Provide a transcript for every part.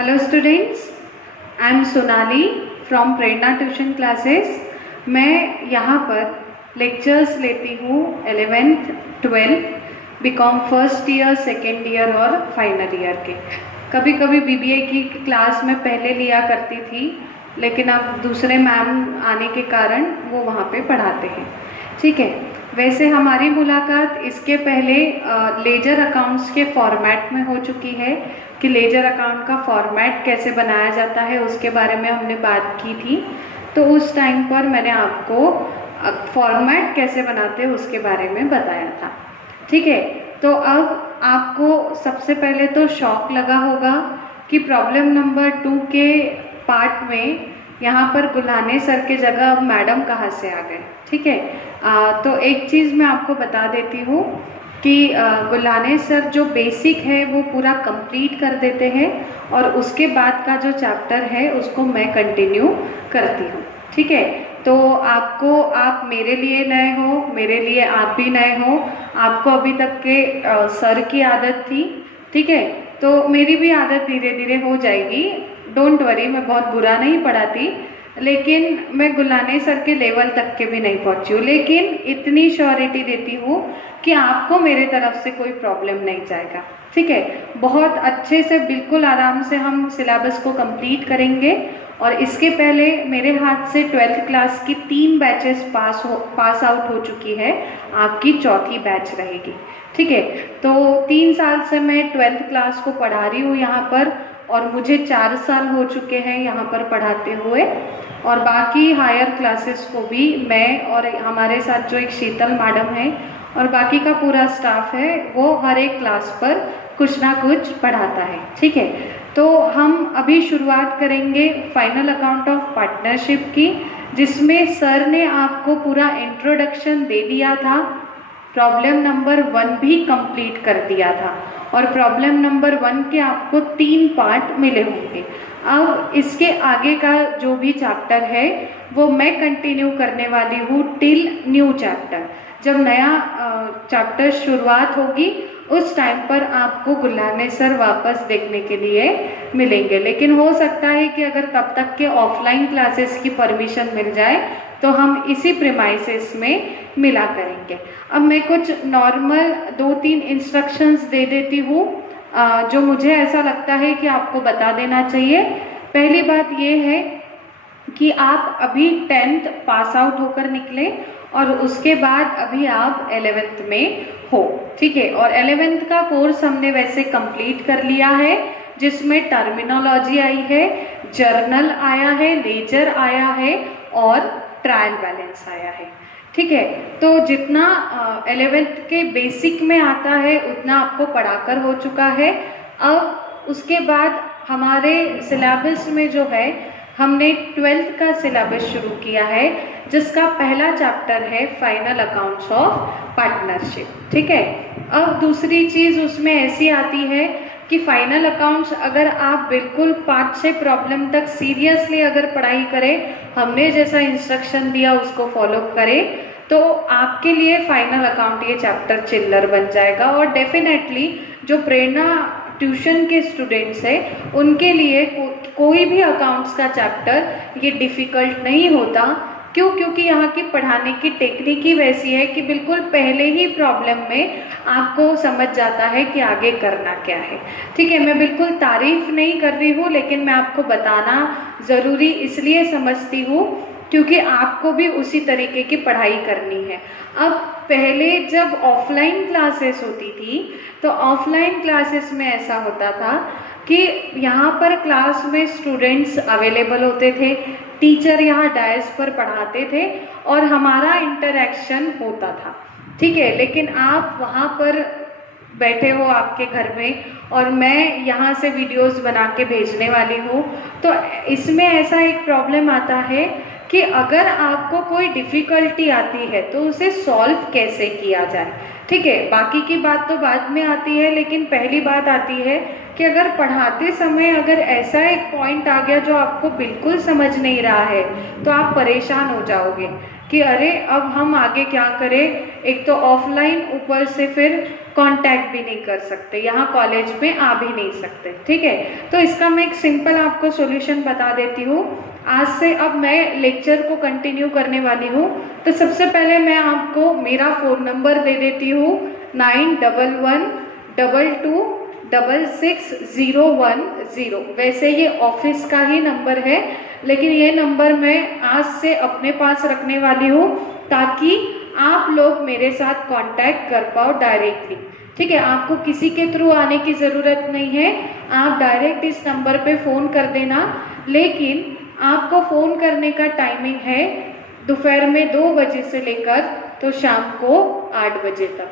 Hello students, I am Sonali from Prerna tuition classes. मैं यहाँ पर लेक्चर्स लेती हूँ 11th 12th B Com first year, second year और फाइनल ईयर के। कभी कभी बीबीए की क्लास में पहले लिया करती थी, लेकिन अब दूसरे मैम आने के कारण वो वहाँ पे पढ़ाते हैं। ठीक है, वैसे हमारी मुलाकात इसके पहले लेजर अकाउंट्स के फॉर्मेट में हो चुकी है कि लेजर अकाउंट का फॉर्मेट कैसे बनाया जाता है उसके बारे में हमने बात की थी। तो उस टाइम पर मैंने आपको फॉर्मेट कैसे बनाते हैं उसके बारे में बताया था। ठीक है, तो अब आपको सबसे पहले तो शॉक लगा होगा कि प्रॉब्लम नंबर 2 के पार्ट में यहाँ पर गुलाने सर के जगह अब मैडम कहाँ से आ गए। ठीक है, तो एक चीज़ मैं आपको बता देती हूँ कि गुलाने सर जो बेसिक है वो पूरा कंप्लीट कर देते हैं और उसके बाद का जो चैप्टर है उसको मैं कंटिन्यू करती हूँ। ठीक है, तो आप मेरे लिए नए हो, मेरे लिए आप भी नए हो। आपको अभी तक के सर की आदत थी, ठीक है, तो मेरी भी आदत धीरे धीरे हो जाएगी। डोंट वरी, मैं बहुत बुरा नहीं पढ़ाती, लेकिन मैं गुलाने सर के लेवल तक के भी नहीं पहुंची हूँ। लेकिन इतनी श्योरिटी देती हूँ कि आपको मेरे तरफ से कोई प्रॉब्लम नहीं जाएगा। ठीक है, बहुत अच्छे से बिल्कुल आराम से हम सिलेबस को कंप्लीट करेंगे। और इसके पहले मेरे हाथ से 12th क्लास की 3 बैचेस पास आउट हो चुकी है, आपकी चौथी बैच रहेगी। ठीक है, तो 3 साल से मैं 12th क्लास को पढ़ा रही हूँ यहाँ पर, और मुझे 4 साल हो चुके हैं यहाँ पर पढ़ाते हुए। और बाकी हायर क्लासेस को भी मैं और हमारे साथ जो एक शीतल मैडम है और बाकी का पूरा स्टाफ है, वो हर एक क्लास पर कुछ ना कुछ पढ़ाता है। ठीक है, तो हम अभी शुरुआत करेंगे फाइनल अकाउंट ऑफ पार्टनरशिप की, जिसमें सर ने आपको पूरा इंट्रोडक्शन दे दिया था, प्रॉब्लम नंबर 1 भी कंप्लीट कर दिया था और प्रॉब्लम नंबर 1 के आपको 3 पार्ट मिले होंगे। अब इसके आगे का जो भी चैप्टर है वो मैं कंटिन्यू करने वाली हूँ टिल न्यू चैप्टर। जब नया चैप्टर शुरुआत होगी उस टाइम पर आपको गुलाने सर वापस देखने के लिए मिलेंगे। लेकिन हो सकता है कि अगर तब तक के ऑफलाइन क्लासेस की परमिशन मिल जाए तो हम इसी प्रीमाइसेस में मिला करेंगे। अब मैं कुछ नॉर्मल 2-3 इंस्ट्रक्शंस दे देती हूँ जो मुझे ऐसा लगता है कि आपको बता देना चाहिए। पहली बात ये है कि आप अभी 10th पास आउट होकर निकले और उसके बाद अभी आप 11th में हो। ठीक है, और 11th का कोर्स हमने वैसे कंप्लीट कर लिया है, जिसमें टर्मिनोलॉजी आई है, जर्नल आया है, लेजर आया है और ट्रायल बैलेंस आया है। ठीक है, तो जितना 11th के बेसिक में आता है उतना आपको पढ़ाकर हो चुका है। अब उसके बाद हमारे सिलेबस में जो है हमने 12th का सिलेबस शुरू किया है, जिसका पहला चैप्टर है फाइनल अकाउंट्स ऑफ पार्टनरशिप। ठीक है, अब दूसरी चीज़ उसमें ऐसी आती है कि फाइनल अकाउंट्स अगर आप बिल्कुल 5-6 प्रॉब्लम तक सीरियसली अगर पढ़ाई करें, हमने जैसा इंस्ट्रक्शन दिया उसको फॉलो करें, तो आपके लिए फाइनल अकाउंट ये चैप्टर चिल्लर बन जाएगा। और डेफिनेटली जो प्रेरणा ट्यूशन के स्टूडेंट्स हैं उनके लिए कोई भी अकाउंट्स का चैप्टर ये डिफ़िकल्ट नहीं होता। क्यों? क्योंकि यहाँ की पढ़ाने की टेक्निक ही वैसी है कि बिल्कुल पहले ही प्रॉब्लम में आपको समझ जाता है कि आगे करना क्या है। ठीक है, मैं बिल्कुल तारीफ नहीं कर रही हूँ, लेकिन मैं आपको बताना ज़रूरी इसलिए समझती हूँ क्योंकि आपको भी उसी तरीके की पढ़ाई करनी है। अब पहले जब ऑफलाइन क्लासेस होती थी तो ऑफलाइन क्लासेस में ऐसा होता था कि यहाँ पर क्लास में स्टूडेंट्स अवेलेबल होते थे, टीचर यहाँ डायस पर पढ़ाते थे और हमारा इंटरेक्शन होता था। ठीक है, लेकिन आप वहाँ पर बैठे हो आपके घर में और मैं यहाँ से वीडियोस बना के भेजने वाली हूँ, तो इसमें ऐसा एक प्रॉब्लम आता है कि अगर आपको कोई डिफ़िकल्टी आती है तो उसे सॉल्व कैसे किया जाए। ठीक है, बाकी की बात तो बाद में आती है, लेकिन पहली बात आती है कि अगर पढ़ाते समय अगर ऐसा एक पॉइंट आ गया जो आपको बिल्कुल समझ नहीं रहा है तो आप परेशान हो जाओगे कि अरे अब हम आगे क्या करें। एक तो ऑफलाइन, ऊपर से फिर कांटेक्ट भी नहीं कर सकते, यहाँ कॉलेज में आ भी नहीं सकते। ठीक है, तो इसका मैं एक सिंपल आपको सॉल्यूशन बता देती हूँ। आज से अब मैं लेक्चर को कंटिन्यू करने वाली हूँ। तो सबसे पहले मैं आपको मेरा फ़ोन नंबर दे देती हूँ 9111226610। वैसे ये ऑफिस का ही नंबर है, लेकिन ये नंबर मैं आज से अपने पास रखने वाली हूँ ताकि आप लोग मेरे साथ कांटेक्ट कर पाओ डायरेक्टली। ठीक है, आपको किसी के थ्रू आने की ज़रूरत नहीं है, आप डायरेक्ट इस नंबर पे फ़ोन कर देना। लेकिन आपको फ़ोन करने का टाइमिंग है दोपहर में 2 बजे से लेकर तो शाम को 8 बजे तक।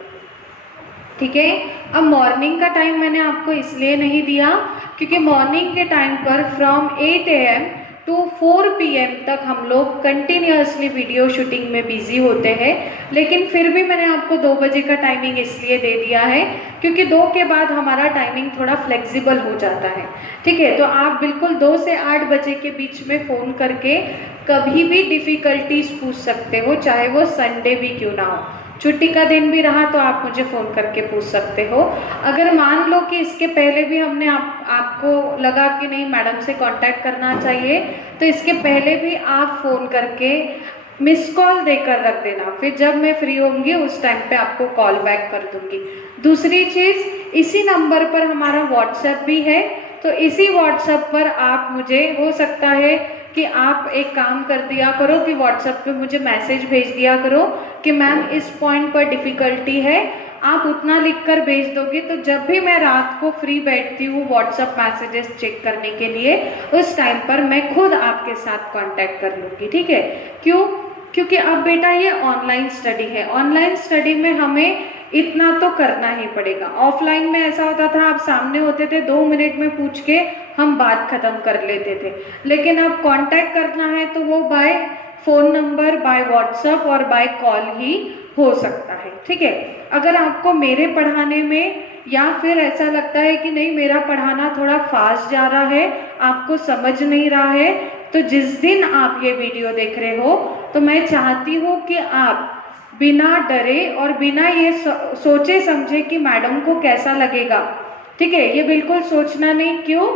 ठीक है, अब मॉर्निंग का टाइम मैंने आपको इसलिए नहीं दिया क्योंकि मॉर्निंग के टाइम पर फ्रॉम 8 AM टू 4 PM तक हम लोग कंटिन्यूसली वीडियो शूटिंग में बिजी होते हैं। लेकिन फिर भी मैंने आपको 2 बजे का टाइमिंग इसलिए दे दिया है क्योंकि 2 के बाद हमारा टाइमिंग थोड़ा फ्लेक्सिबल हो जाता है। ठीक है, तो आप बिल्कुल 2 से 8 बजे के बीच में फ़ोन करके कभी भी डिफ़िकल्टीज पूछ सकते हो, चाहे वो संडे भी क्यों ना हो। छुट्टी का दिन भी रहा तो आप मुझे फ़ोन करके पूछ सकते हो। अगर मान लो कि इसके पहले भी हमने आपको लगा कि नहीं मैडम से कांटेक्ट करना चाहिए, तो इसके पहले भी आप फ़ोन करके मिस कॉल देकर रख देना, फिर जब मैं फ्री होंगी उस टाइम पे आपको कॉल बैक कर दूंगी। दूसरी चीज़, इसी नंबर पर हमारा व्हाट्सएप भी है, तो इसी व्हाट्सएप पर आप मुझे, हो सकता है कि आप एक काम कर दिया करो कि व्हाट्सएप पे मुझे मैसेज भेज दिया करो कि मैम इस पॉइंट पर डिफ़िकल्टी है, आप उतना लिख कर भेज दोगे तो जब भी मैं रात को फ्री बैठती हूँ व्हाट्सएप मैसेजेस चेक करने के लिए, उस टाइम पर मैं खुद आपके साथ कांटेक्ट कर लूँगी। ठीक है, क्यों? क्योंकि अब बेटा ये ऑनलाइन स्टडी है, ऑनलाइन स्टडी में हमें इतना तो करना ही पड़ेगा। ऑफलाइन में ऐसा होता था आप सामने होते थे, 2 मिनट में पूछ के हम बात खत्म कर लेते थे, लेकिन अब कांटेक्ट करना है तो वो by phone number, by WhatsApp और बाय कॉल ही हो सकता है। ठीक है, अगर आपको मेरे पढ़ाने में या फिर ऐसा लगता है कि नहीं मेरा पढ़ाना थोड़ा फास्ट जा रहा है, आपको समझ नहीं रहा है, तो जिस दिन आप ये वीडियो देख रहे हो तो मैं चाहती हूँ कि आप बिना डरे और बिना ये सोचे समझे कि मैडम को कैसा लगेगा, ठीक है, ये बिल्कुल सोचना नहीं। क्यों?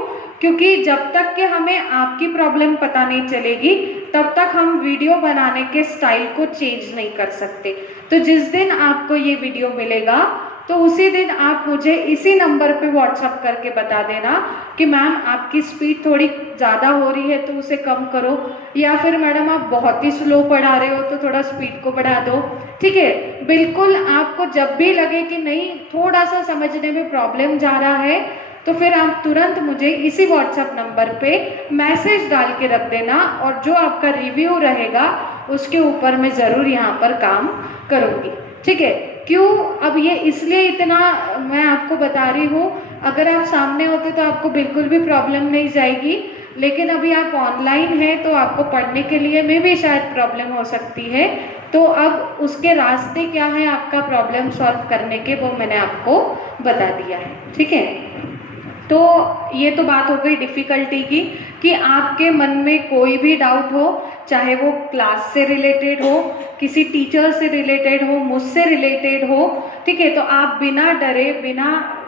क्योंकि जब तक कि हमें आपकी प्रॉब्लम पता नहीं चलेगी तब तक हम वीडियो बनाने के स्टाइल को चेंज नहीं कर सकते। तो जिस दिन आपको ये वीडियो मिलेगा तो उसी दिन आप मुझे इसी नंबर पे व्हाट्सअप करके बता देना कि मैम आपकी स्पीड थोड़ी ज़्यादा हो रही है तो उसे कम करो, या फिर मैडम आप बहुत ही स्लो पढ़ा रहे हो तो थोड़ा स्पीड को बढ़ा दो। ठीक है, बिल्कुल आपको जब भी लगे कि नहीं थोड़ा सा समझने में प्रॉब्लम जा रहा है तो फिर आप तुरंत मुझे इसी व्हाट्सएप नंबर पे मैसेज डाल के रख देना, और जो आपका रिव्यू रहेगा उसके ऊपर मैं ज़रूर यहाँ पर काम करूँगी। ठीक है, क्यों? अब ये इसलिए इतना मैं आपको बता रही हूँ, अगर आप सामने होते तो आपको बिल्कुल भी प्रॉब्लम नहीं जाएगी, लेकिन अभी आप ऑनलाइन हैं तो आपको पढ़ने के लिए में भी शायद प्रॉब्लम हो सकती है। तो अब उसके रास्ते क्या है आपका प्रॉब्लम सॉल्व करने के, वो मैंने आपको बता दिया है। ठीक है, तो ये तो बात हो गई डिफ़िकल्टी की कि आपके मन में कोई भी डाउट हो, चाहे वो क्लास से रिलेटेड हो, किसी टीचर से रिलेटेड हो, मुझसे रिलेटेड हो, ठीक है, तो आप बिना डरे, बिना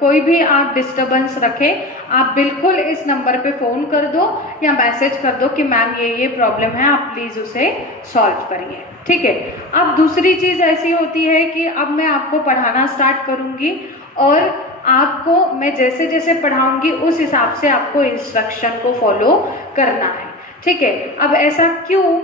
कोई भी आप डिस्टर्बेंस रखें, आप बिल्कुल इस नंबर पे फ़ोन कर दो या मैसेज कर दो कि मैम ये प्रॉब्लम है, आप प्लीज़ उसे सॉल्व करिए। ठीक है, अब दूसरी चीज़ ऐसी होती है कि अब मैं आपको पढ़ाना स्टार्ट करूँगी और आपको मैं जैसे जैसे पढ़ाऊंगी उस हिसाब से आपको इंस्ट्रक्शन को फॉलो करना है। ठीक है, अब ऐसा क्यों,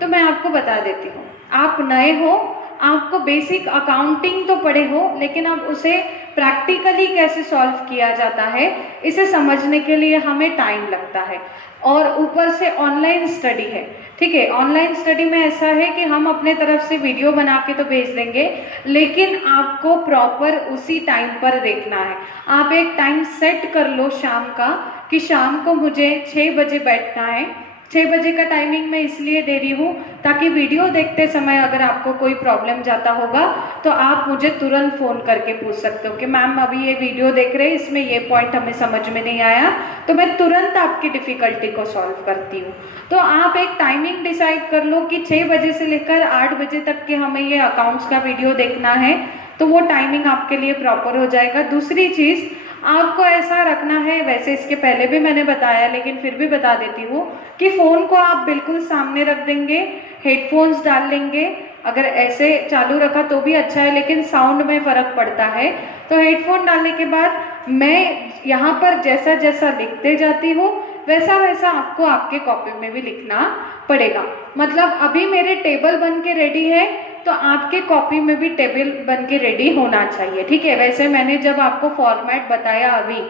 तो मैं आपको बता देती हूँ। आप नए हो, आपको बेसिक अकाउंटिंग तो पढ़े हो, लेकिन अब उसे प्रैक्टिकली कैसे सॉल्व किया जाता है इसे समझने के लिए हमें टाइम लगता है, और ऊपर से ऑनलाइन स्टडी है। ठीक है, ऑनलाइन स्टडी में ऐसा है कि हम अपने तरफ से वीडियो बना के तो भेज देंगे, लेकिन आपको प्रॉपर उसी टाइम पर देखना है। आप एक टाइम सेट कर लो शाम का कि शाम को मुझे 6 बजे बैठना है। 6 बजे का टाइमिंग मैं इसलिए दे रही हूँ ताकि वीडियो देखते समय अगर आपको कोई प्रॉब्लम जाता होगा तो आप मुझे तुरंत फ़ोन करके पूछ सकते हो कि मैम अभी ये वीडियो देख रहे हैं, इसमें ये पॉइंट हमें समझ में नहीं आया, तो मैं तुरंत आपकी डिफ़िकल्टी को सॉल्व करती हूँ। तो आप एक टाइमिंग डिसाइड कर लो कि 6 बजे से लेकर 8 बजे तक के हमें ये अकाउंट्स का वीडियो देखना है। तो वो टाइमिंग आपके लिए प्रॉपर हो जाएगा। दूसरी चीज़ आपको ऐसा रखना है, वैसे इसके पहले भी मैंने बताया लेकिन फिर भी बता देती हूँ कि फ़ोन को आप बिल्कुल सामने रख देंगे, हेडफोन्स डाल लेंगे। अगर ऐसे चालू रखा तो भी अच्छा है लेकिन साउंड में फ़र्क पड़ता है। तो हेडफोन डालने के बाद मैं यहाँ पर जैसा जैसा लिखते जाती हूँ वैसा वैसा आपको आपके कॉपी में भी लिखना पड़ेगा। मतलब अभी मेरे टेबल बन के रेडी है तो आपके कॉपी में भी टेबल बन के रेडी होना चाहिए, ठीक है। वैसे मैंने जब आपको फॉर्मेट बताया अभी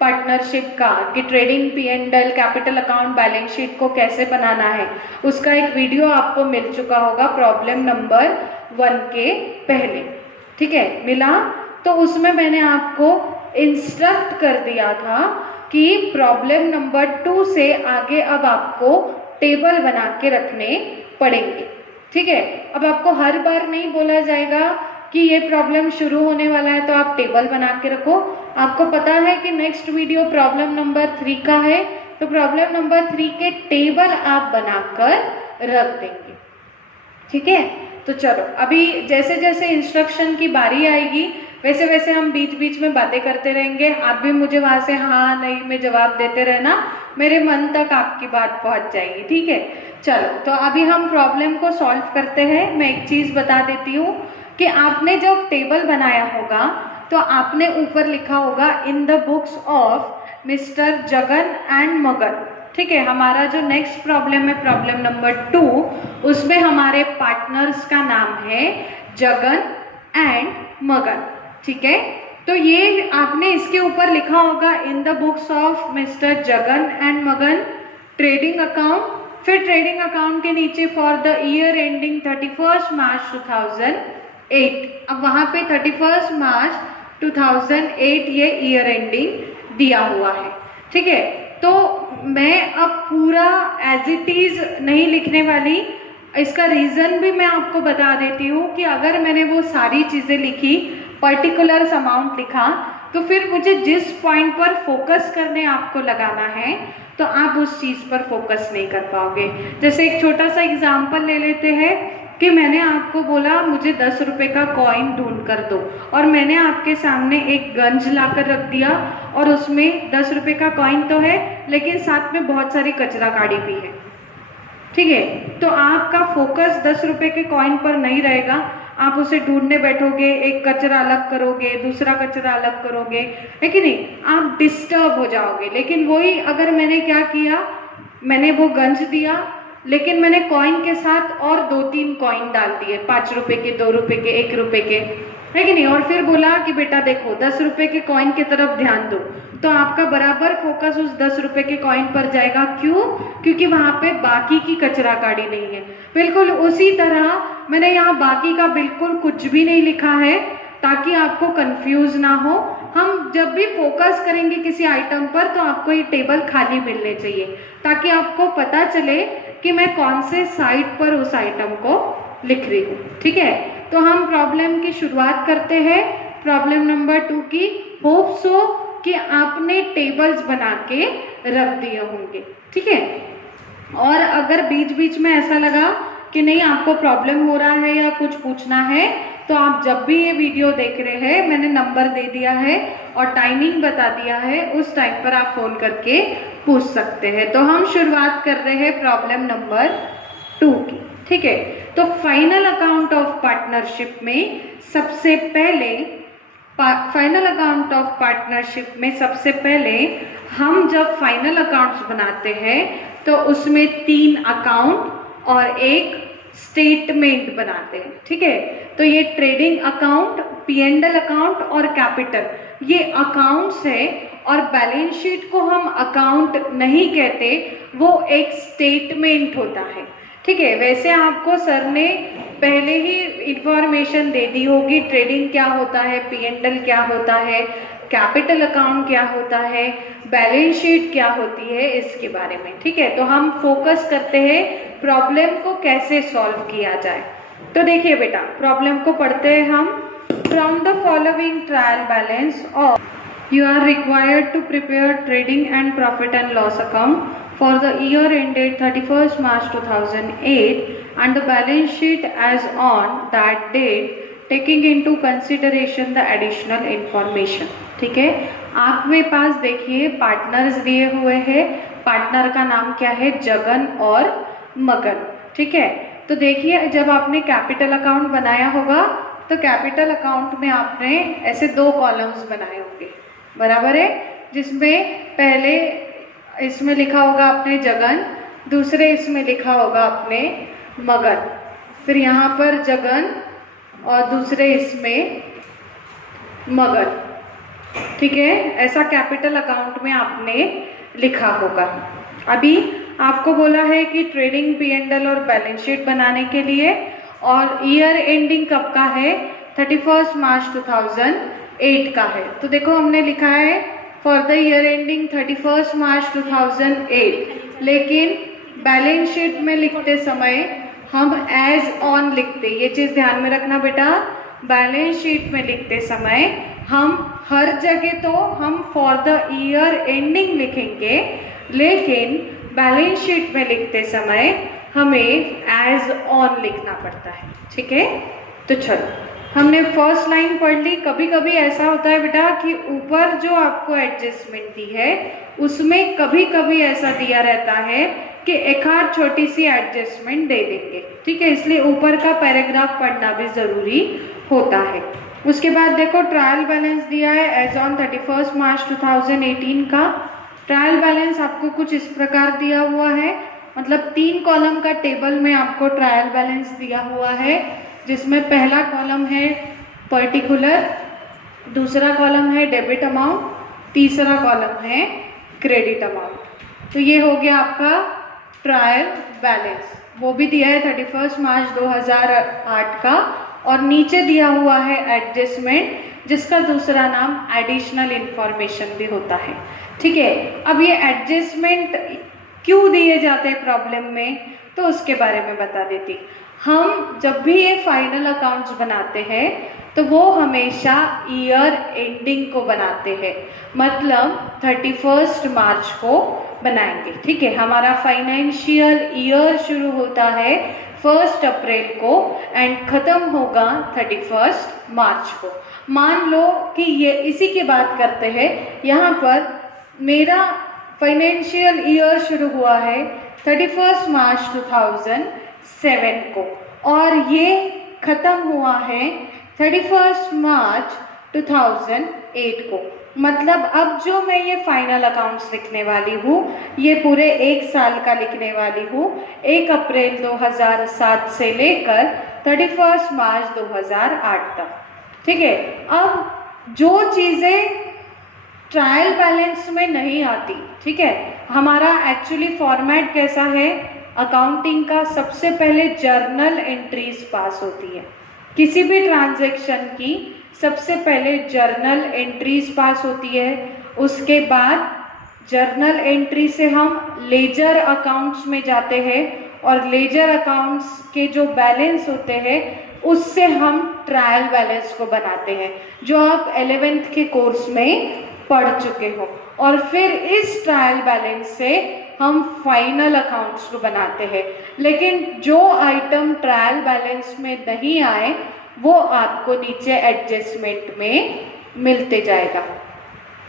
पार्टनरशिप का कि trading P&L capital account balance sheet को कैसे बनाना है, उसका एक वीडियो आपको मिल चुका होगा प्रॉब्लम नंबर 1 के पहले, ठीक है, मिला। तो उसमें मैंने आपको इंस्ट्रक्ट कर दिया था कि प्रॉब्लम नंबर 2 से आगे अब आपको टेबल बना के रखने पड़ेंगे, ठीक है। अब आपको हर बार नहीं बोला जाएगा कि ये प्रॉब्लम शुरू होने वाला है तो आप टेबल बना के रखो। आपको पता है कि नेक्स्ट वीडियो प्रॉब्लम नंबर 3 का है, तो प्रॉब्लम नंबर 3 के टेबल आप बनाकर रख देंगे, ठीक है। तो चलो अभी जैसे जैसे इंस्ट्रक्शन की बारी आएगी वैसे वैसे हम बीच बीच में बातें करते रहेंगे। आप भी मुझे वहाँ से हाँ नहीं में जवाब देते रहना, मेरे मन तक आपकी बात पहुँच जाएगी, ठीक है। चलो तो अभी हम प्रॉब्लम को सॉल्व करते हैं। मैं एक चीज़ बता देती हूँ कि आपने जब टेबल बनाया होगा तो आपने ऊपर लिखा होगा in the books of mister Jagan and मगन, ठीक है। हमारा जो नेक्स्ट प्रॉब्लम है प्रॉब्लम नंबर 2, उसमें हमारे पार्टनर्स का नाम है जगन एंड मगन, ठीक है। तो ये आपने इसके ऊपर लिखा होगा in the books of mister Jagan and मगन ट्रेडिंग अकाउंट, फिर ट्रेडिंग अकाउंट के नीचे फॉर द ईयर एंडिंग 31 मार्च 2008। अब वहाँ पे 31 मार्च 2008 ये ईयर एंडिंग दिया हुआ है, ठीक है। तो मैं अब पूरा एज इट इज नहीं लिखने वाली, इसका रीज़न भी मैं आपको बता देती हूँ कि अगर मैंने वो सारी चीज़ें लिखी, पर्टिकुलर अमाउंट लिखा, तो फिर मुझे जिस पॉइंट पर फोकस करने आपको लगाना है तो आप उस चीज़ पर फोकस नहीं कर पाओगे। जैसे एक छोटा सा एग्जाम्पल ले लेते हैं कि मैंने आपको बोला मुझे 10 रुपये का कॉइन ढूंढ कर दो, और मैंने आपके सामने एक गंज लाकर रख दिया और उसमें 10 रुपये का कॉइन तो है लेकिन साथ में बहुत सारी कचरा गाड़ी भी है, ठीक है। तो आपका फोकस 10 रुपये के कॉइन पर नहीं रहेगा, आप उसे ढूंढने बैठोगे, एक कचरा अलग करोगे, दूसरा कचरा अलग करोगे, है कि नहीं, आप डिस्टर्ब हो जाओगे। लेकिन वही अगर मैंने क्या किया, मैंने वो गंज दिया लेकिन मैंने कॉइन के साथ और 2-3 कॉइन डाल दिए, 5 रुपये के, 2 रुपये के, 1 रुपये के, है कि नहीं, और फिर बोला कि बेटा देखो 10 रुपये के कॉइन की तरफ ध्यान दो, तो आपका बराबर फोकस उस 10 रुपये के कॉइन पर जाएगा। क्यों? क्योंकि वहाँ पे बाकी की कचरा गाड़ी नहीं है। बिल्कुल उसी तरह मैंने यहाँ बाकी का बिल्कुल कुछ भी नहीं लिखा है ताकि आपको कंफ्यूज ना हो। हम जब भी फोकस करेंगे किसी आइटम पर तो आपको ये टेबल खाली मिलने चाहिए ताकि आपको पता चले कि मैं कौन से साइड पर उस आइटम को लिख रही हूँ, ठीक है। तो हम प्रॉब्लम की शुरुआत करते हैं, प्रॉब्लम नंबर 2 की। होप सो कि आपने टेबल्स बना के रख दिए होंगे, ठीक है। और अगर बीच बीच में ऐसा लगा कि नहीं आपको प्रॉब्लम हो रहा है या कुछ पूछना है तो आप जब भी ये वीडियो देख रहे हैं, मैंने नंबर दे दिया है और टाइमिंग बता दिया है, उस टाइम पर आप फोन करके पूछ सकते हैं। तो हम शुरुआत कर रहे हैं प्रॉब्लम नंबर 2 की, ठीक है। तो फाइनल अकाउंट ऑफ पार्टनरशिप में सबसे पहले हम जब फाइनल अकाउंट्स बनाते हैं तो उसमें 3 अकाउंट और एक स्टेटमेंट बनाते हैं, ठीक है। तो ये ट्रेडिंग अकाउंट, P&L अकाउंट और कैपिटल, ये अकाउंट्स है और बैलेंस शीट को हम अकाउंट नहीं कहते, वो एक स्टेटमेंट होता है, ठीक है। वैसे आपको सर ने पहले ही इंफॉर्मेशन दे दी होगी, ट्रेडिंग क्या होता है, P&L क्या होता है, कैपिटल अकाउंट क्या होता है, बैलेंस शीट क्या होती है, इसके बारे में, ठीक है। तो हम फोकस करते हैं प्रॉब्लम को कैसे सॉल्व किया जाए। तो देखिए बेटा, प्रॉब्लम को पढ़ते हैं हम। From the following trial balance of you are required to prepare trading and profit and loss account for the year ended 31st March 2008 and the balance sheet as on that date taking into consideration the additional information. ठीक है, आपके पास देखिए partners दिए हुए हैं, partner का नाम क्या है, जगन और मगन। ठीक है, तो देखिए जब आपने कैपिटल अकाउंट बनाया होगा तो कैपिटल अकाउंट में आपने ऐसे 2 कॉलम्स बनाए होंगे, बराबर है, जिसमें पहले इसमें लिखा होगा आपने जगन, दूसरे इसमें लिखा होगा आपने मगन, फिर यहाँ पर जगन और दूसरे इसमें मगन। ठीक है, ऐसा कैपिटल अकाउंट में आपने लिखा होगा। अभी आपको बोला है कि ट्रेडिंग P&L और बैलेंस शीट बनाने के लिए, और ईयर एंडिंग कब का है, 31 मार्च 2008 का है। तो देखो हमने लिखा है फॉर द ईयर एंडिंग 31 मार्च 2008, लेकिन बैलेंस शीट में लिखते समय हम एज ऑन लिखते, ये चीज़ ध्यान में रखना बेटा, बैलेंस शीट में लिखते समय हम हर जगह तो हम फॉर द ईयर एंडिंग लिखेंगे, लेकिन बैलेंस शीट में लिखते समय हमें एज ऑन लिखना पड़ता है। ठीक है, तो चलो हमने फर्स्ट लाइन पढ़ ली। कभी कभी ऐसा होता है बेटा कि ऊपर जो आपको एडजस्टमेंट दी है उसमें कभी कभी ऐसा दिया रहता है कि एक आध छोटी सी एडजस्टमेंट दे देंगे। ठीक है, इसलिए ऊपर का पैराग्राफ पढ़ना भी ज़रूरी होता है। उसके बाद देखो ट्रायल बैलेंस दिया है एज ऑन 31 मार्च 2018 का। ट्रायल बैलेंस आपको कुछ इस प्रकार दिया हुआ है, मतलब 3 कॉलम का टेबल में आपको ट्रायल बैलेंस दिया हुआ है, जिसमें पहला कॉलम है पर्टिकुलर, दूसरा कॉलम है डेबिट अमाउंट, तीसरा कॉलम है क्रेडिट अमाउंट। तो ये हो गया आपका ट्रायल बैलेंस, वो भी दिया है 31 मार्च 2008 का, और नीचे दिया हुआ है एडजस्टमेंट, जिसका दूसरा नाम एडिशनल इंफॉर्मेशन भी होता है। ठीक है, अब ये एडजस्टमेंट क्यों दिए जाते हैं प्रॉब्लम में, तो उसके बारे में बता देती। हम जब भी ये फाइनल अकाउंट्स बनाते हैं तो वो हमेशा ईयर एंडिंग को बनाते हैं, मतलब 31 मार्च को बनाएंगे। ठीक है, हमारा फाइनेंशियल ईयर शुरू होता है 1 अप्रैल को एंड ख़त्म होगा 31 मार्च को। मान लो कि ये इसी की बात करते हैं, यहाँ पर मेरा फाइनेंशियल ईयर शुरू हुआ है 31 मार्च 2007 को, और ये ख़त्म हुआ है 31 मार्च 2008 को। मतलब अब जो मैं ये फाइनल अकाउंट्स लिखने वाली हूँ ये पूरे 1 साल का लिखने वाली हूँ, 1 अप्रैल 2007 से लेकर 31 मार्च 2008 तक। ठीक है, अब जो चीज़ें ट्रायल बैलेंस में नहीं आती, ठीक है, हमारा एक्चुअली फॉर्मेट कैसा है अकाउंटिंग का, सबसे पहले जर्नल एंट्रीज पास होती है। किसी भी ट्रांजैक्शन की सबसे पहले जर्नल एंट्रीज पास होती है, उसके बाद जर्नल एंट्री से हम लेजर अकाउंट्स में जाते हैं, और लेजर अकाउंट्स के जो बैलेंस होते हैं उससे हम ट्रायल बैलेंस को बनाते हैं, जो आप 11th के कोर्स में पढ़ चुके हो। और फिर इस ट्रायल बैलेंस से हम फाइनल अकाउंट्स को बनाते हैं। लेकिन जो आइटम ट्रायल बैलेंस में नहीं आए वो आपको नीचे एडजस्टमेंट में मिलते जाएगा।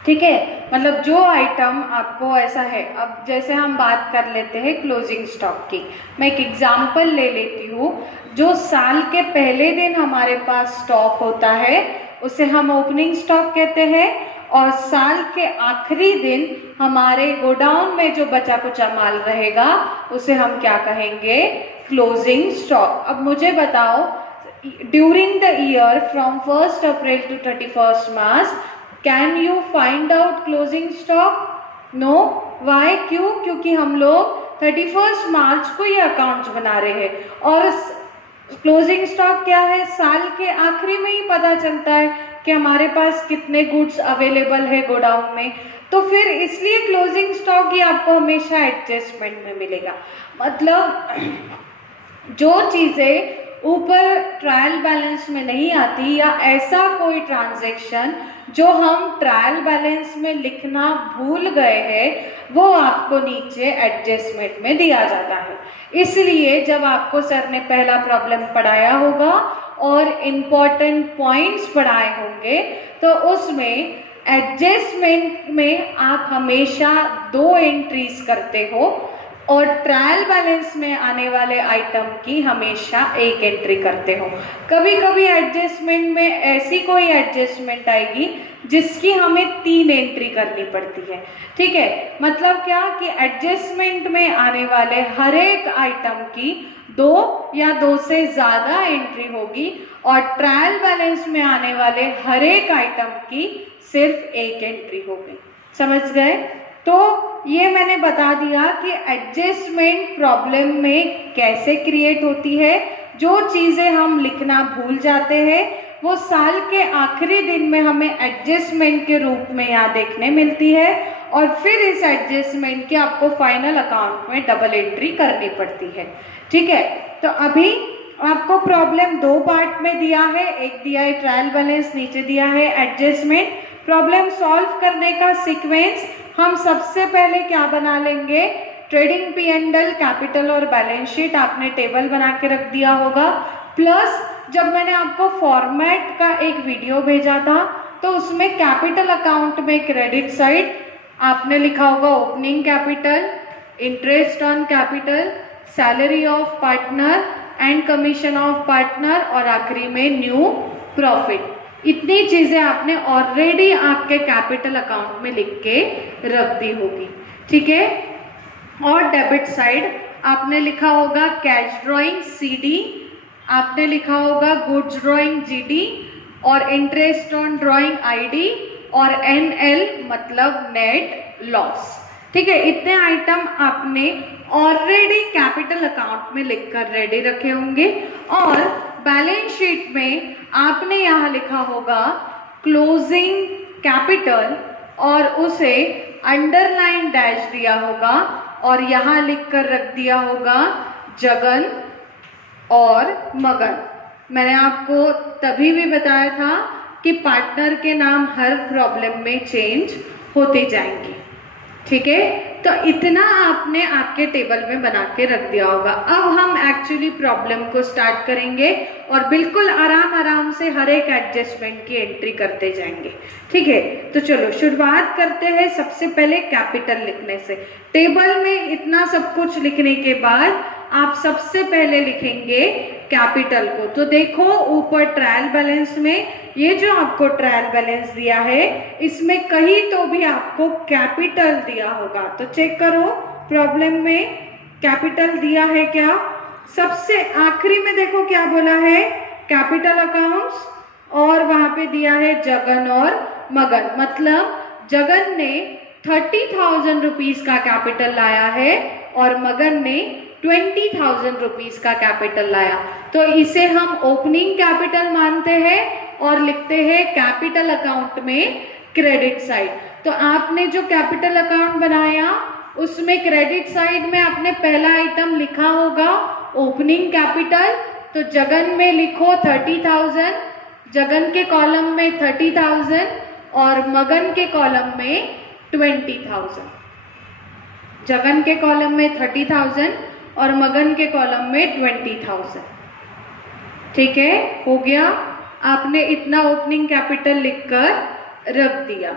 ठीक है, मतलब जो आइटम आपको ऐसा है, अब जैसे हम बात कर लेते हैं क्लोजिंग स्टॉक की, मैं एक एग्जांपल ले लेती हूँ। जो साल के पहले दिन हमारे पास स्टॉक होता है उसे हम ओपनिंग स्टॉक कहते हैं, और साल के आखिरी दिन हमारे गोडाउन में जो बचा कुचा माल रहेगा उसे हम क्या कहेंगे, क्लोजिंग स्टॉक। अब मुझे बताओ, during the year from 1 April to 31 March can you find out closing stock? No. Why? क्यों? क्योंकि हम लोग 31 मार्च को ये अकाउंट्स बना रहे हैं, और क्लोजिंग स्टॉक क्या है, साल के आखिरी में ही पता चलता है कि हमारे पास कितने गुड्स अवेलेबल है गोडाउन में। तो फिर इसलिए क्लोजिंग स्टॉक ही आपको हमेशा एडजस्टमेंट में मिलेगा। मतलब जो चीज़ें ऊपर ट्रायल बैलेंस में नहीं आती, या ऐसा कोई ट्रांजैक्शन जो हम ट्रायल बैलेंस में लिखना भूल गए हैं, वो आपको नीचे एडजस्टमेंट में दिया जाता है। इसलिए जब आपको सर ने पहला प्रॉब्लम पढ़ाया होगा और इम्पॉर्टेंट पॉइंट्स पढ़ाए होंगे, तो उसमें एडजस्टमेंट में आप हमेशा 2 एंट्रीज करते हो और ट्रायल बैलेंस में आने वाले आइटम की हमेशा 1 एंट्री करते हो। कभी कभी एडजस्टमेंट में ऐसी कोई एडजस्टमेंट आएगी जिसकी हमें 3 एंट्री करनी पड़ती है। ठीक है, मतलब क्या कि एडजस्टमेंट में आने वाले हर एक आइटम की 2 या 2 से ज़्यादा एंट्री होगी और ट्रायल बैलेंस में आने वाले हर एक आइटम की सिर्फ 1 एंट्री होगी। समझ गए? तो ये मैंने बता दिया कि एडजस्टमेंट प्रॉब्लम में कैसे क्रिएट होती है। जो चीज़ें हम लिखना भूल जाते हैं वो साल के आखिरी दिन में हमें एडजस्टमेंट के रूप में यहाँ देखने मिलती है और फिर इस एडजस्टमेंट की आपको फाइनल अकाउंट में डबल एंट्री करनी पड़ती है। ठीक है, तो अभी आपको प्रॉब्लम 2 पार्ट में दिया है, एक दिया है ट्रायल बैलेंस, नीचे दिया है एडजस्टमेंट। प्रॉब्लम सॉल्व करने का सीक्वेंस हम सबसे पहले क्या बना लेंगे, ट्रेडिंग P&L, कैपिटल और बैलेंस शीट आपने टेबल बना के रख दिया होगा। प्लस जब मैंने आपको फॉर्मेट का एक वीडियो भेजा था तो उसमें कैपिटल अकाउंट में क्रेडिट साइड आपने लिखा होगा opening capital, interest on capital, salary of partner and commission of partner और आखिरी में न्यू प्रॉफिट। इतनी चीजें आपने ऑलरेडी आपके कैपिटल अकाउंट में लिख के रख दी होगी। ठीक है, और डेबिट साइड आपने लिखा होगा कैश ड्रॉइंग CD, आपने लिखा होगा गुड्स ड्रॉइंग GD और इंटरेस्ट ऑन ड्रॉइंग ID और NL मतलब नेट लॉस। ठीक है, इतने आइटम आपने ऑलरेडी कैपिटल अकाउंट में लिखकर रेडी रखे होंगे और बैलेंस शीट में आपने यहाँ लिखा होगा क्लोजिंग कैपिटल और उसे अंडरलाइन डैश दिया होगा और यहाँ लिखकर रख दिया होगा जगन और मगन। मैंने आपको तभी भी बताया था कि पार्टनर के नाम हर प्रॉब्लम में चेंज होते जाएंगे। ठीक है, तो इतना आपने आपके टेबल में बना के रख दिया होगा। अब हम एक्चुअली प्रॉब्लम को स्टार्ट करेंगे और बिल्कुल आराम आराम से हर एक एडजस्टमेंट की एंट्री करते जाएंगे। ठीक है, तो चलो शुरुआत करते हैं सबसे पहले कैपिटल लिखने से। टेबल में इतना सब कुछ लिखने के बाद आप सबसे पहले लिखेंगे कैपिटल को। तो देखो ऊपर ट्रायल बैलेंस में ये जो आपको ट्रायल बैलेंस दिया है इसमें कहीं तो भी आपको कैपिटल दिया होगा, तो चेक करो प्रॉब्लम में कैपिटल दिया है क्या। सबसे आखिरी में देखो क्या बोला है, कैपिटल अकाउंट्स और वहां पे दिया है जगन और मगन, मतलब जगन ने 30,000 रुपीज का कैपिटल लाया है और मगन ने 20,000 रुपीज का कैपिटल लाया। तो इसे हम ओपनिंग कैपिटल मानते हैं और लिखते हैं कैपिटल अकाउंट में क्रेडिट साइड। तो आपने जो कैपिटल अकाउंट बनाया उसमें क्रेडिट साइड में आपने पहला आइटम लिखा होगा ओपनिंग कैपिटल, तो जगन में लिखो 30,000, जगन के कॉलम में 30,000 और मगन के कॉलम में 20,000। जगन के कॉलम में 30,000 और मगन के कॉलम में 20,000। ठीक है, हो गया। आपने इतना ओपनिंग कैपिटल लिखकर रख दिया।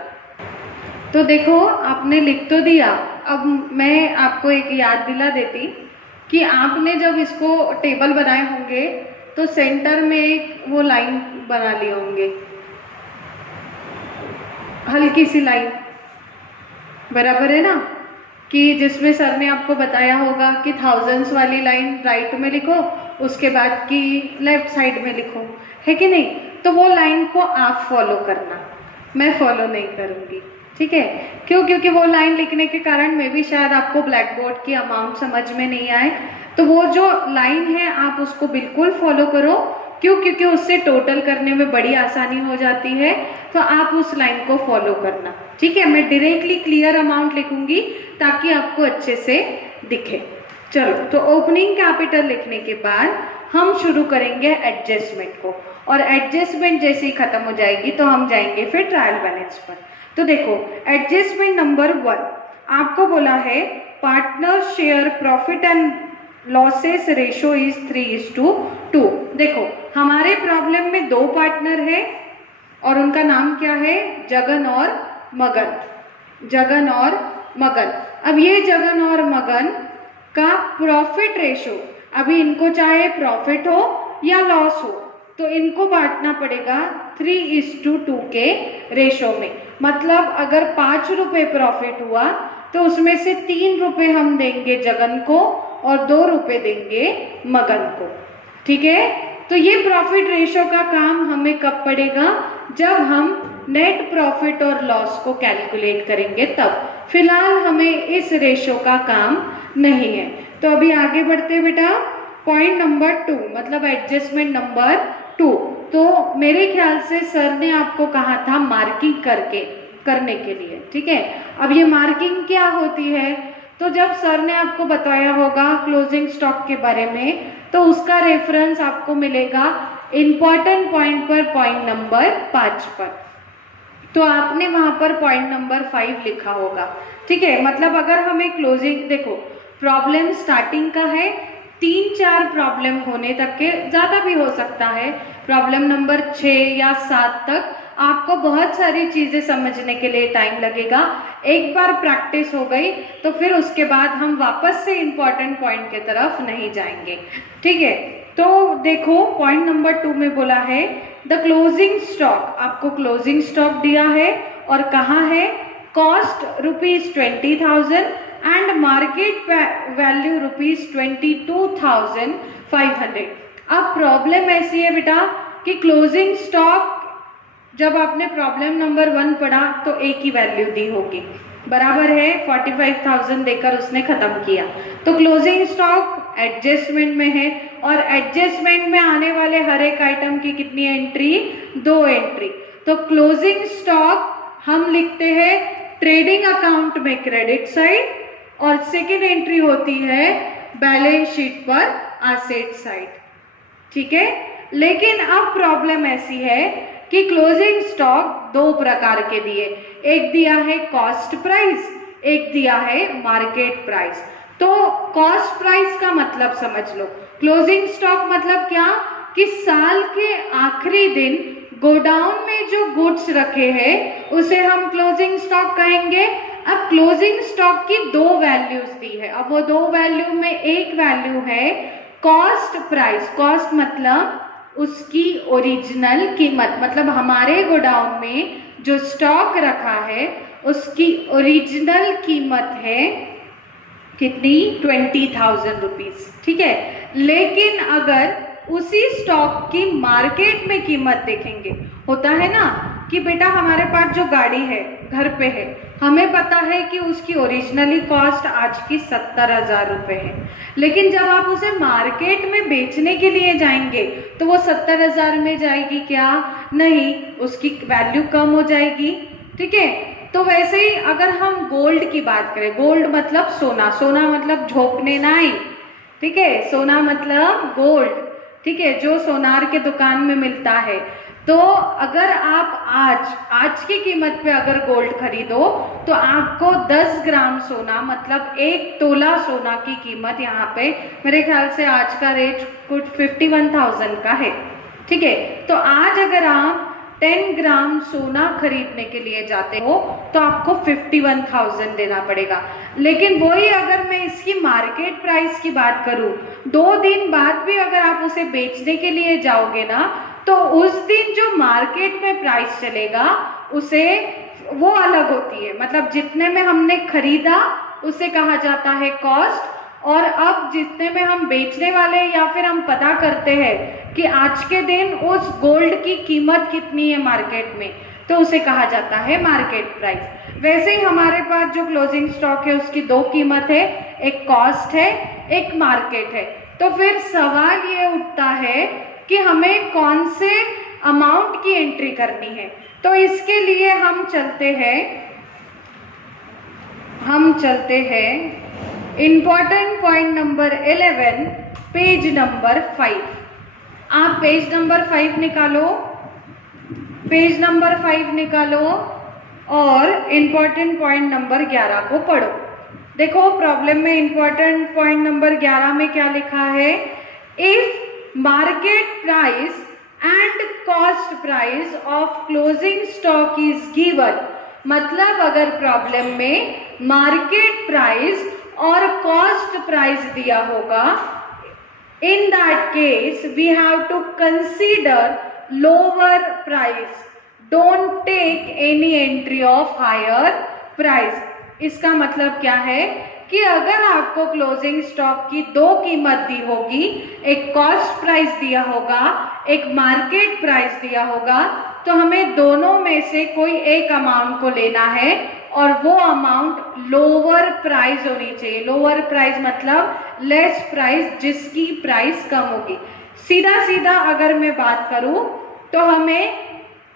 तो देखो आपने लिख तो दिया। अब मैं आपको एक याद दिला देती कि आपने जब इसको टेबल बनाए होंगे तो सेंटर में एक वो लाइन बना लिए होंगे, हल्की सी लाइन, बराबर है ना, कि जिसमें सर ने आपको बताया होगा कि थाउजेंड्स वाली लाइन राइट में लिखो, उसके बाद की लेफ्ट साइड में लिखो, है कि नहीं। तो वो लाइन को आप फॉलो करना, मैं फॉलो नहीं करूँगी। ठीक है, क्यों? क्योंकि वो लाइन लिखने के कारण में भी शायद आपको ब्लैक बोर्ड की अमाउंट समझ में नहीं आए। तो वो जो लाइन है आप उसको बिल्कुल फॉलो करो। क्यों? क्योंकि उससे टोटल करने में बड़ी आसानी हो जाती है। तो आप उस लाइन को फॉलो करना। ठीक है, मैं डायरेक्टली क्लियर अमाउंट लिखूंगी ताकि आपको अच्छे से दिखे। चलो, तो ओपनिंग कैपिटल लिखने के बाद हम शुरू करेंगे एडजस्टमेंट को, और एडजस्टमेंट जैसे ही खत्म हो जाएगी तो हम जाएंगे फिर ट्रायल बैलेंस पर। तो देखो एडजस्टमेंट नंबर 1 आपको बोला है partner share profit and losses ratio is 3:2। देखो हमारे प्रॉब्लम में 2 पार्टनर है और उनका नाम क्या है, जगन और मगन। जगन और मगन। अब ये जगन और मगन का प्रॉफिट रेशो, अभी इनको चाहे प्रॉफिट हो या लॉस हो तो इनको बांटना पड़ेगा 3:2 के रेशो में। मतलब अगर 5 रुपए प्रॉफिट हुआ तो उसमें से 3 रुपए हम देंगे जगन को और 2 रुपए देंगे मगन को। ठीक है, तो ये प्रॉफिट रेशो का काम हमें कब पड़ेगा, जब हम नेट प्रॉफिट और लॉस को कैलकुलेट करेंगे तब। फिलहाल हमें इस रेशो का काम नहीं है। तो अभी आगे बढ़ते बेटा, पॉइंट नंबर 2 मतलब एडजस्टमेंट नंबर 2। तो मेरे ख्याल से सर ने आपको कहा था मार्किंग करने के लिए। ठीक है, अब ये मार्किंग क्या होती है, तो जब सर ने आपको बताया होगा क्लोजिंग स्टॉक के बारे में तो उसका रेफरेंस आपको मिलेगा इंपॉर्टेंट पॉइंट पर, पॉइंट नंबर 5 पर। तो आपने वहां पर पॉइंट नंबर 5 लिखा होगा। ठीक है, मतलब अगर हमें क्लोजिंग, देखो प्रॉब्लम स्टार्टिंग का है, 3-4 प्रॉब्लम होने तक के, ज्यादा भी हो सकता है, प्रॉब्लम नंबर 6 या 7 तक आपको बहुत सारी चीजें समझने के लिए टाइम लगेगा। एक बार प्रैक्टिस हो गई तो फिर उसके बाद हम वापस से इंपॉर्टेंट पॉइंट की तरफ नहीं जाएंगे। ठीक है, तो देखो पॉइंट नंबर 2 में बोला है द क्लोजिंग स्टॉक, आपको क्लोजिंग स्टॉक दिया है और कहाँ है, कॉस्ट ₹20,000 एंड मार्केट वैल्यू ₹22,500। अब प्रॉब्लम ऐसी है बेटा कि क्लोजिंग स्टॉक जब आपने प्रॉब्लम नंबर 1 पढ़ा तो एक ही वैल्यू दी होगी, बराबर है 45,000 देकर उसने खत्म किया। तो क्लोजिंग स्टॉक एडजस्टमेंट में है और एडजस्टमेंट में आने वाले हर एक आइटम की कितनी एंट्री, 2 एंट्री। तो क्लोजिंग स्टॉक हम लिखते हैं ट्रेडिंग अकाउंट में क्रेडिट साइड और सेकेंड एंट्री होती है बैलेंस शीट पर एसेट साइड। ठीक है, लेकिन अब प्रॉब्लम ऐसी है कि क्लोजिंग स्टॉक 2 प्रकार के दिए, एक दिया है कॉस्ट प्राइस, एक दिया है मार्केट प्राइस। तो कॉस्ट प्राइस का मतलब समझ लो, क्लोजिंग स्टॉक मतलब क्या कि साल के आखिरी दिन गोडाउन में जो गुड्स रखे हैं उसे हम क्लोजिंग स्टॉक कहेंगे। अब क्लोजिंग स्टॉक की 2 वैल्यूज दी है, अब वो 2 वैल्यू में एक वैल्यू है कॉस्ट प्राइस। कॉस्ट मतलब उसकी ओरिजिनल कीमत, मतलब हमारे गोडाउन में जो स्टॉक रखा है उसकी ओरिजिनल कीमत है कितनी, 20,000 रुपीज। ठीक है, लेकिन अगर उसी स्टॉक की मार्केट में कीमत देखेंगे, होता है ना कि बेटा हमारे पास जो गाड़ी है घर पे है, हमें पता है कि उसकी ओरिजिनली कॉस्ट आज की 70,000 रुपए है, लेकिन जब आप उसे मार्केट में बेचने के लिए जाएंगे तो वो 70,000 में जाएगी क्या, नहीं, उसकी वैल्यू कम हो जाएगी। ठीक है, तो वैसे ही अगर हम गोल्ड की बात करें, गोल्ड मतलब सोना, सोना मतलब झोंकने नहीं, ठीक है, सोना मतलब गोल्ड। ठीक है, जो सोनार के दुकान में मिलता है। तो अगर आप आज की कीमत पे अगर गोल्ड खरीदो तो आपको 10 ग्राम सोना मतलब 1 तोला सोना की कीमत यहाँ पे मेरे ख्याल से आज का रेट कुछ 51,000 का है। ठीक है, तो आज अगर आप 10 ग्राम सोना खरीदने के लिए जाते हो तो आपको 51,000 देना पड़ेगा। लेकिन वही अगर मैं इसकी मार्केट प्राइस की बात करूं, 2 दिन बाद भी अगर आप उसे बेचने के लिए जाओगे ना तो उस दिन जो मार्केट में प्राइस चलेगा उसे वो अलग होती है, मतलब जितने में हमने खरीदा उसे कहा जाता है कॉस्ट, और अब जितने में हम बेचने वाले या फिर हम पता करते हैं कि आज के दिन उस गोल्ड की कीमत कितनी है मार्केट में, तो उसे कहा जाता है मार्केट प्राइस। वैसे ही हमारे पास जो क्लोजिंग स्टॉक है उसकी 2 कीमत है, एक कॉस्ट है, एक मार्केट है। तो फिर सवाल ये उठता है कि हमें कौन से अमाउंट की एंट्री करनी है। तो इसके लिए हम चलते हैं important point number 11, page number 5। आप पेज नंबर 5 निकालो, पेज नंबर 5 निकालो और इंपॉर्टेंट पॉइंट नंबर 11 को पढ़ो। देखो प्रॉब्लम में इंपॉर्टेंट पॉइंट नंबर 11 में क्या लिखा है, if market price and cost price of closing stock is given, मतलब अगर प्रॉब्लम में मार्केट प्राइस और कॉस्ट प्राइस दिया होगा, in that case we have to consider lower price, don't take any entry of higher price। इसका मतलब क्या है कि अगर आपको क्लोजिंग स्टॉक की दो कीमत दी होगी, एक कॉस्ट प्राइस दिया होगा, एक मार्केट प्राइस दिया होगा, तो हमें दोनों में से कोई एक अमाउंट को लेना है और वो अमाउंट लोअर प्राइस होनी चाहिए। लोअर प्राइस मतलब लेस प्राइस, जिसकी प्राइस कम होगी। सीधा सीधा अगर मैं बात करूं तो हमें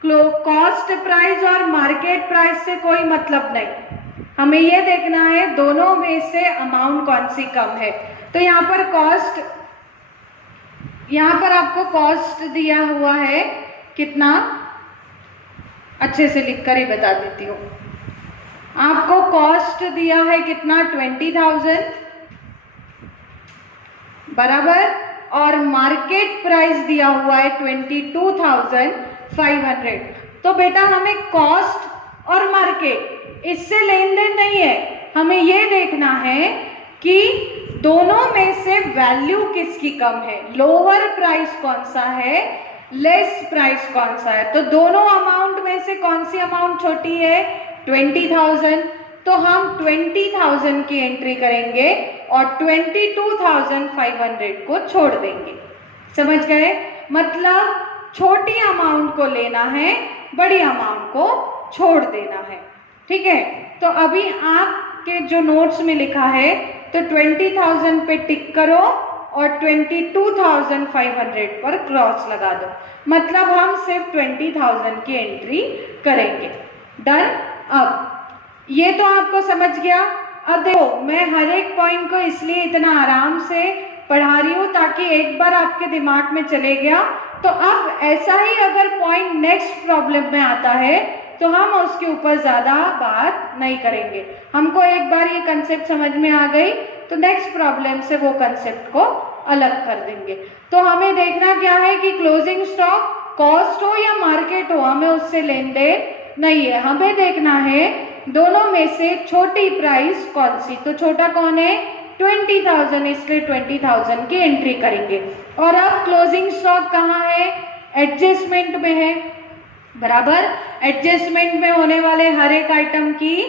कॉस्ट प्राइस और मार्केट प्राइस से कोई मतलब नहीं, हमें ये देखना है दोनों में से अमाउंट कौन सी कम है। तो यहाँ पर कॉस्ट, यहाँ पर आपको कॉस्ट दिया हुआ है कितना, अच्छे से लिखकर ही बता देती हूँ। आपको कॉस्ट दिया है कितना, 20,000 बराबर, और मार्केट प्राइस दिया हुआ है 22,500। तो बेटा हमें कॉस्ट और मार्केट इससे लेन देन नहीं है, हमें ये देखना है कि दोनों में से वैल्यू किसकी कम है, लोअर प्राइस कौन सा है, लेस प्राइस कौन सा है। तो दोनों अमाउंट में से कौन सी अमाउंट छोटी है, 20,000। तो हम 20,000 की एंट्री करेंगे और 22,500 को छोड़ देंगे। समझ गए, मतलब छोटी अमाउंट को लेना है, बड़ी अमाउंट को छोड़ देना है। ठीक है, तो अभी आपके जो नोट्स में लिखा है तो 20,000 पे टिक करो और 22,500 पर क्रॉस लगा दो, मतलब हम सिर्फ 20,000 की एंट्री करेंगे। डन। अब ये तो आपको समझ गया। अब देखो मैं हर एक पॉइंट को इसलिए इतना आराम से पढ़ा रही हूँ ताकि एक बार आपके दिमाग में चले गया। तो अब ऐसा ही अगर पॉइंट नेक्स्ट प्रॉब्लम में आता है तो हम उसके ऊपर ज्यादा बात नहीं करेंगे। हमको एक बार ये कंसेप्ट समझ में आ गई तो नेक्स्ट प्रॉब्लम से वो कंसेप्ट को अलग कर देंगे। तो हमें देखना क्या है कि क्लोजिंग स्टॉक कॉस्ट हो या मार्केट हो, हमें उससे लेन देन नहीं है। हमें देखना है दोनों में से छोटी प्राइस कौन सी, तो छोटा कौन है, 20,000, इसलिए 20,000 की एंट्री करेंगे। और अब क्लोजिंग स्टॉक कहाँ है, एडजस्टमेंट में है, बराबर। एडजस्टमेंट में होने वाले हर एक आइटम की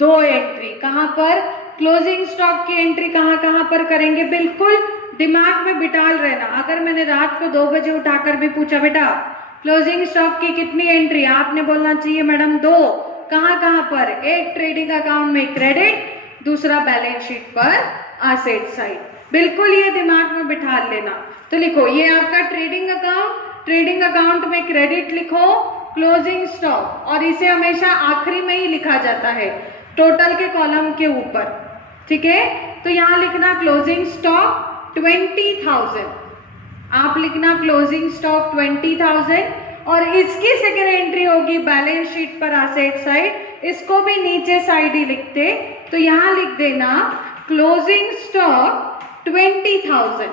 दो एंट्री, कहाँ पर, क्लोजिंग स्टॉक की एंट्री कहाँ पर करेंगे, बिल्कुल दिमाग में बिठाल रहना। अगर मैंने रात को 2 बजे उठाकर भी पूछा बेटा क्लोजिंग स्टॉक की कितनी एंट्री, आपने बोलना चाहिए मैडम 2। कहाँ पर, एक ट्रेडिंग अकाउंट में क्रेडिट, दूसरा बैलेंस शीट पर एसेट साइड। बिल्कुल ये दिमाग में बिठा लेना। तो लिखो ये आपका ट्रेडिंग अकाउंट, ट्रेडिंग अकाउंट में क्रेडिट लिखो, क्लोजिंग स्टॉक, और इसे हमेशा आखिरी में ही लिखा जाता है टोटल के कॉलम के ऊपर। ठीक है, तो यहाँ लिखना क्लोजिंग स्टॉक 20,000, आप लिखना क्लोजिंग स्टॉक 20,000, और इसकी सेकेंड एंट्री होगी बैलेंस शीट पर एसेट साइड, इसको भी नीचे साइड ही लिखते। तो यहाँ लिख देना क्लोजिंग स्टॉक 20,000।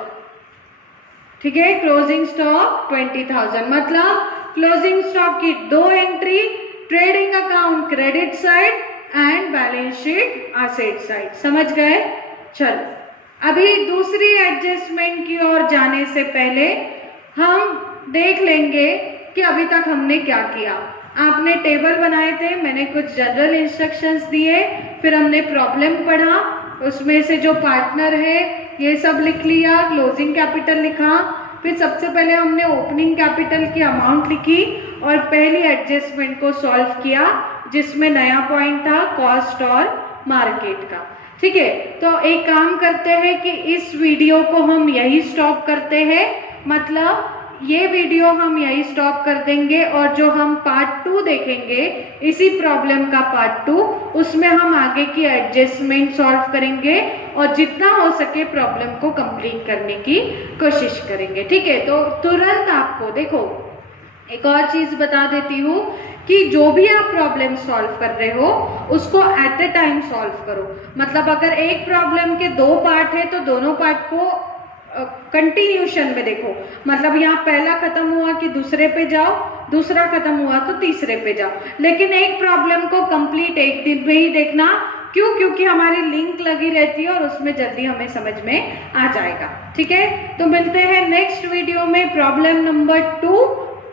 ठीक है, क्लोजिंग स्टॉक 20,000 मतलब क्लोजिंग स्टॉक की दो entry, trading account credit side and balance sheet asset side. समझ गए। चलो अभी दूसरी एडजस्टमेंट की ओर जाने से पहले हम देख लेंगे कि अभी तक हमने क्या किया। आपने टेबल बनाए थे, मैंने कुछ जनरल इंस्ट्रक्शंस दिए, फिर हमने प्रॉब्लम पढ़ा, उसमें से जो पार्टनर है ये सब लिख लिया, क्लोजिंग कैपिटल लिखा, फिर सबसे पहले हमने ओपनिंग कैपिटल की अमाउंट लिखी और पहली एडजस्टमेंट को सॉल्व किया जिसमें नया पॉइंट था कॉस्ट और मार्केट का। ठीक है, तो एक काम करते हैं कि इस वीडियो को हम यही स्टॉप करते हैं, मतलब ये वीडियो हम यही स्टॉप कर देंगे और जो हम पार्ट 2 देखेंगे इसी प्रॉब्लम का पार्ट 2, उसमें हम आगे की एडजस्टमेंट सॉल्व करेंगे और जितना हो सके प्रॉब्लम को कंप्लीट करने की कोशिश करेंगे। ठीक है, तो तुरंत आपको देखो एक और चीज बता देती हूँ कि जो भी आप प्रॉब्लम सॉल्व कर रहे हो उसको एट ए टाइम सॉल्व करो। मतलब अगर एक प्रॉब्लम के 2 पार्ट है तो दोनों पार्ट को कंटिन्यूशन में देखो। मतलब यहाँ पहला खत्म हुआ कि दूसरे पे जाओ, दूसरा खत्म हुआ तो तीसरे पे जाओ, लेकिन एक प्रॉब्लम को कंप्लीट एक दिन में ही देखना। क्यों? क्योंकि हमारी लिंक लगी रहती है और उसमें जल्दी हमें समझ में आ जाएगा। ठीक है, तो मिलते हैं नेक्स्ट वीडियो में प्रॉब्लम नंबर 2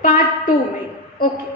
पार्ट 2 में। ओके।